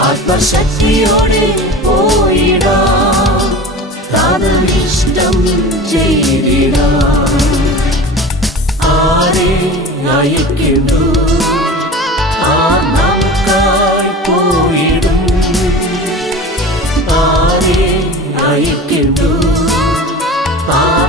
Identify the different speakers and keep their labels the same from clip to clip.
Speaker 1: ആത്മശക്തിയോടെ പോയിടാം. ചെയ്തിടാം. ആരെ അയക്കുന്നു ആ നമുക്കായി പോയിടും. ആരെ അയക്കുന്നു ആ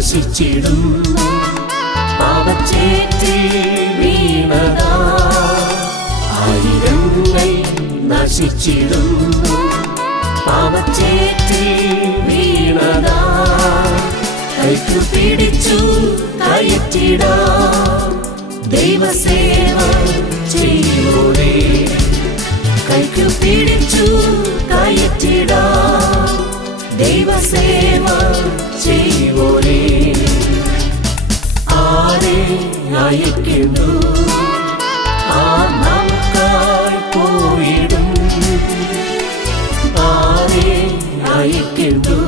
Speaker 1: നശിച്ചിടുന്നു പാപച്ചേറ്റിൽ വീണതാ. ആയിരങ്ങൾ നശിച്ചിടും. പാപച്ചേറ്റിൽ വീണതാ. കൈക്കു പിടിച്ചു കയറ്റിടാ. ദൈവസേവ ചെയ്യോടെ കൈക്കു പിടിച്ചു കയറ്റിടാം. ദൈവസേവ ചെയ്യോടെ ആരെ അയക്കുന്നു ആ നമുക്കായി പോയിടും. ആരെ അയക്കുന്നു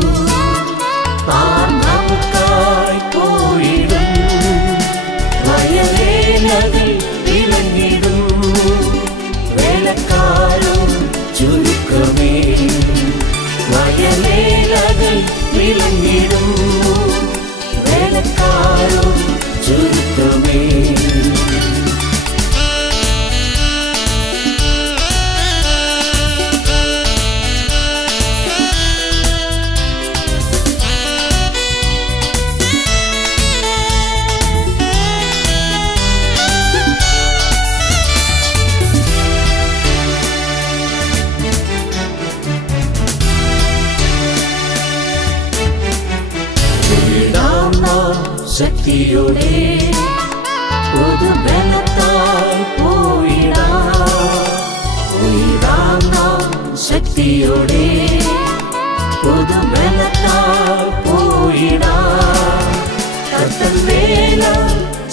Speaker 1: മേല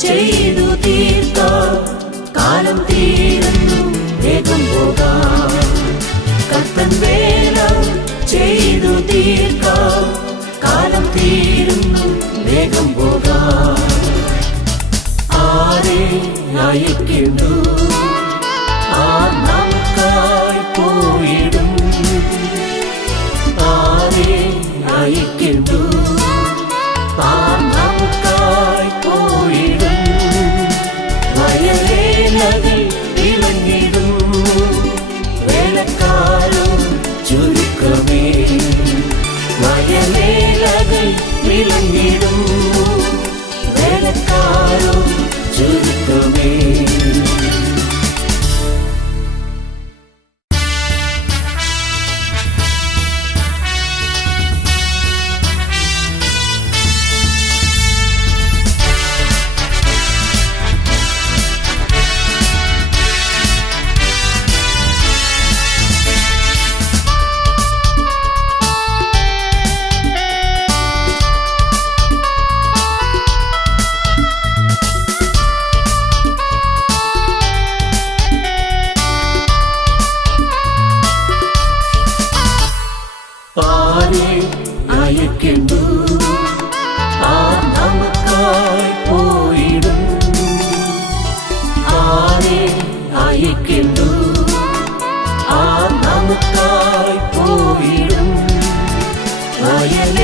Speaker 1: ചെയ്തു തീർത്ത? കാലം തീരുന്നു വേഗം പോകാം. കത്തൻ വേല ചെയ്തു തീർക്ക കാലം തീരുന്നു വേഗം പോകാം. ആരെ അയക്കുന്നു ആ നമുക്കായി പോയിടും. ആരെ അയക്കുന്നു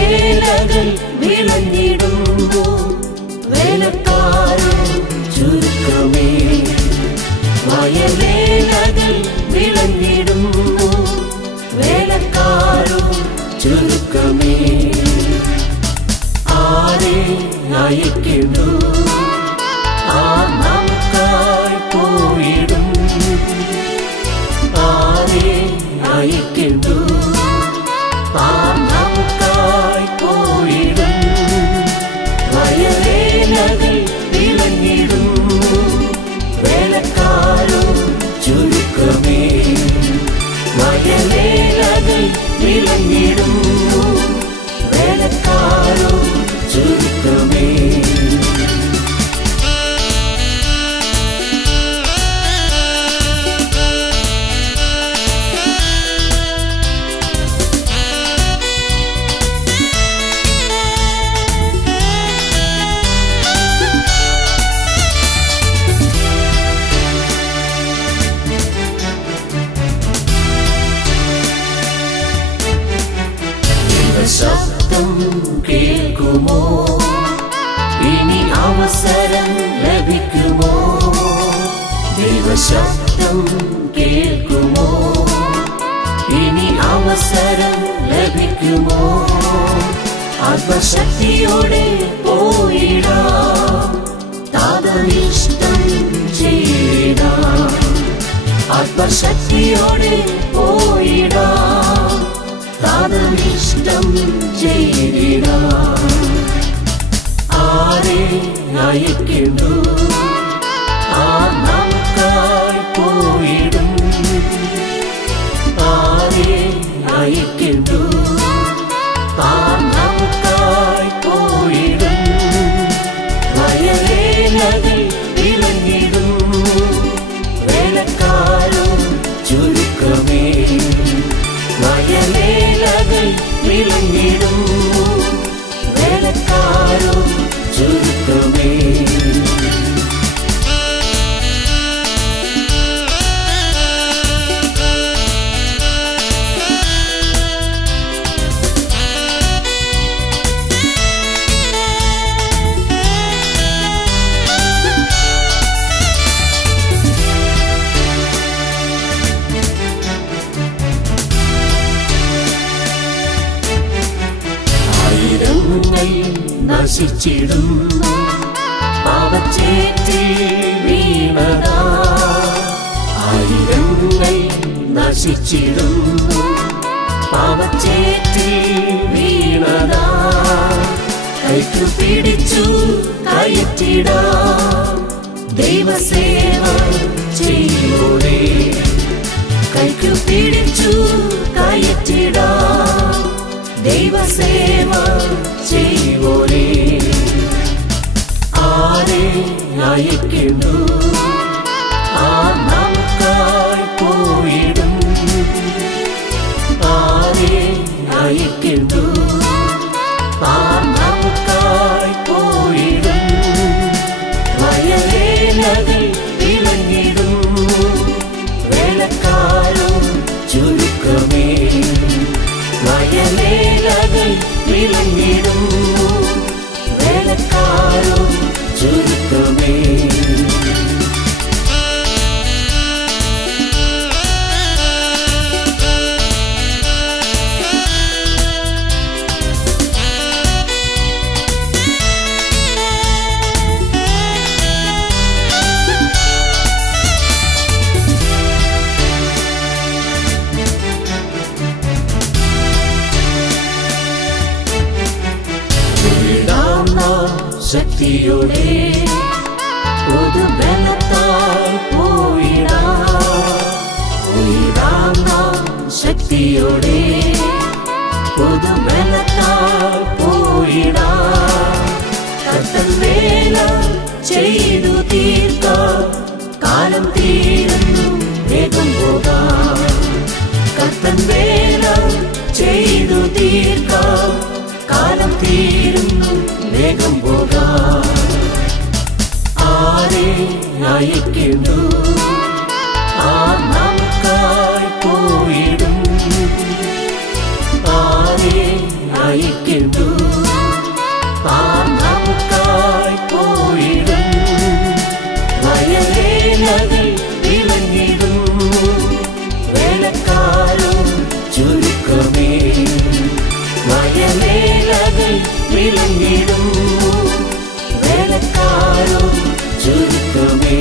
Speaker 1: വയലേലകൾ വിളഞ്ഞിടുമ്പോ വേലക്കാരും ശബ്ദം കേൾക്കുമോ? ഇനി അവസരം ലഭിക്കുമോ? ദൈവശബ്ദം കേൾക്കുമോ? ഇനി അവസരം ലഭിക്കുമോ? ആത്മശക്തിയോടെ പോയിടാം. താതനിഷ്ടം ചെയ്തിടാം ആത്മശക്തിയോടെ പോയിടാം. താതനിഷ്ടം ചെയ്തിടാം. ആരെ അയക്കുന്നു നശിച്ചിടുന്നു പാവച്ചേറ്റിൽ വീണതാ. ആയിരങ്ങൾ നശിച്ചിടും. പാവച്ചേറ്റിൽ വീണതാ. കൈക്കു പിടിച്ചു കയറ്റിടാം. ദൈവസേവ ചെയ്യൂരേ കൈക്കു പിടിച്ചു കയറ്റിടാം. ദൈവസേവ ചെയ്യോരേ ആരെ അയക്കുന്നു ആ നമുക്കായി പോയിടും. ആരെ അയക്കുന്നു ശക്തിയോടെ പുതുബലത്താൽ പോയിടാം നാം ശക്തിയോടെ പുതുബലത്താൽ പോയിടാം കത്തൻ വേല ചെയ്തു തീർക്കാം. കാലം തീരുന്നു വേഗം പോകാം. കത്തൻ വേല ചെയ്തു അയക്കുന്നു ചുരുക്കമേ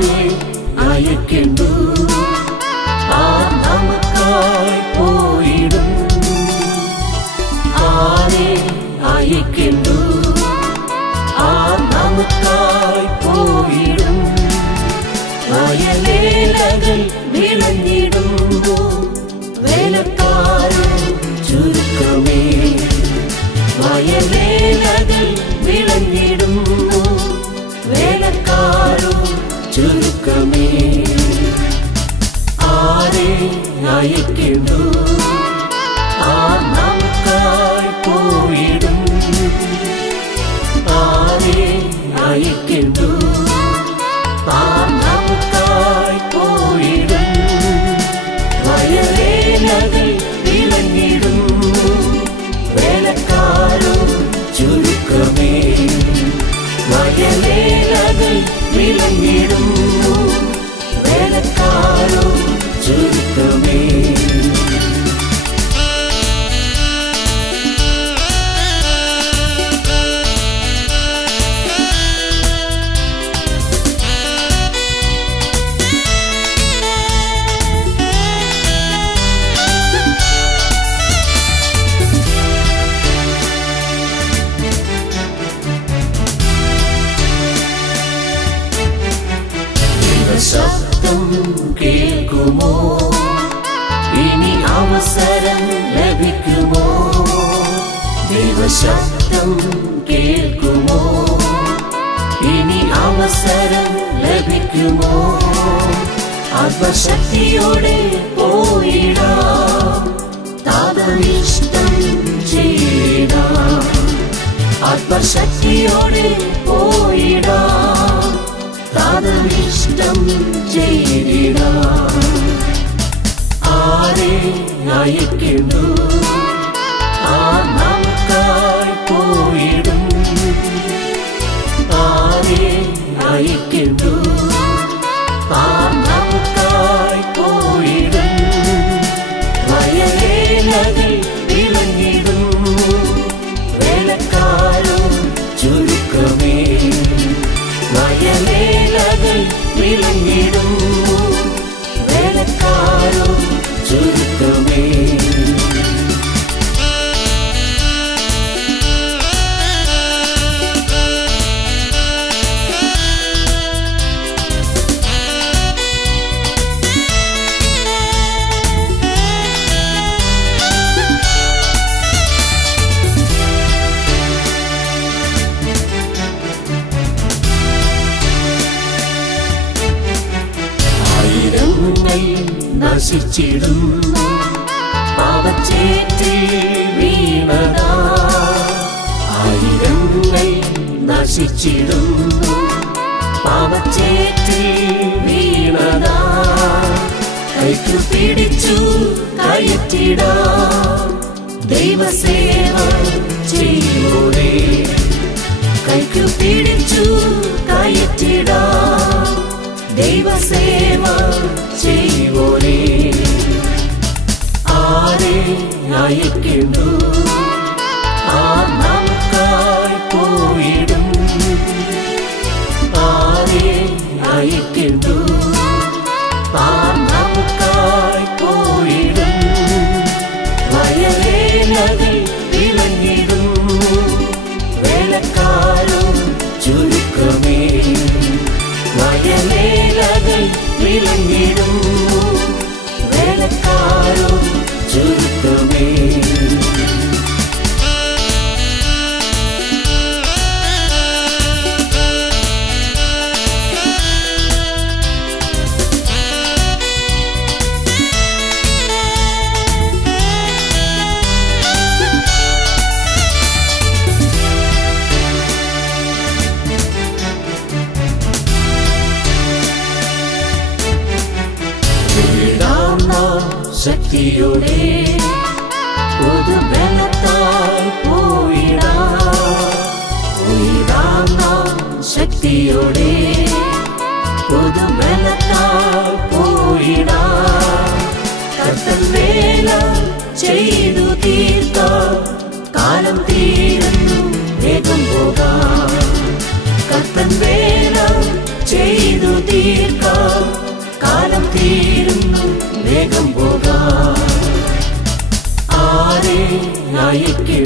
Speaker 1: ആരെ അയക്കുന്നു അയക്കുന്നു ആ നമുക്കായി പോയിടും ആരെ അയക്കുന്നു അവസരം ലഭിക്കുമോ? ആത്മശക്തിയോടെ പോയിടാം. താതനിഷ്ടം ചെയ്യിടാം ആത്മശക്തിയോടെ പോയിടാം. താതനിഷ്ടം ചെയ്തിടാം. ആരെ അയക്കുന്നു ആ നമുക്കായി പോയിടും. ആരെ അയക്കുന്നു നശിച്ചിടും പാപച്ചേറ്റിൽ വീണതാ. ആയിരങ്ങൾ നശിച്ചിടും. പാപച്ചേറ്റിൽ വീണതാ. കൈക്കു പിടിച്ചു കയറ്റിടാം. ദൈവസേവ ചെയ്യോടെ കൈക്കു പിടിച്ചു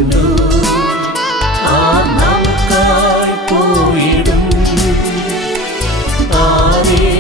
Speaker 1: അയക്കുന്നു ആ നമുക്കായി പോയിടും. ആരെ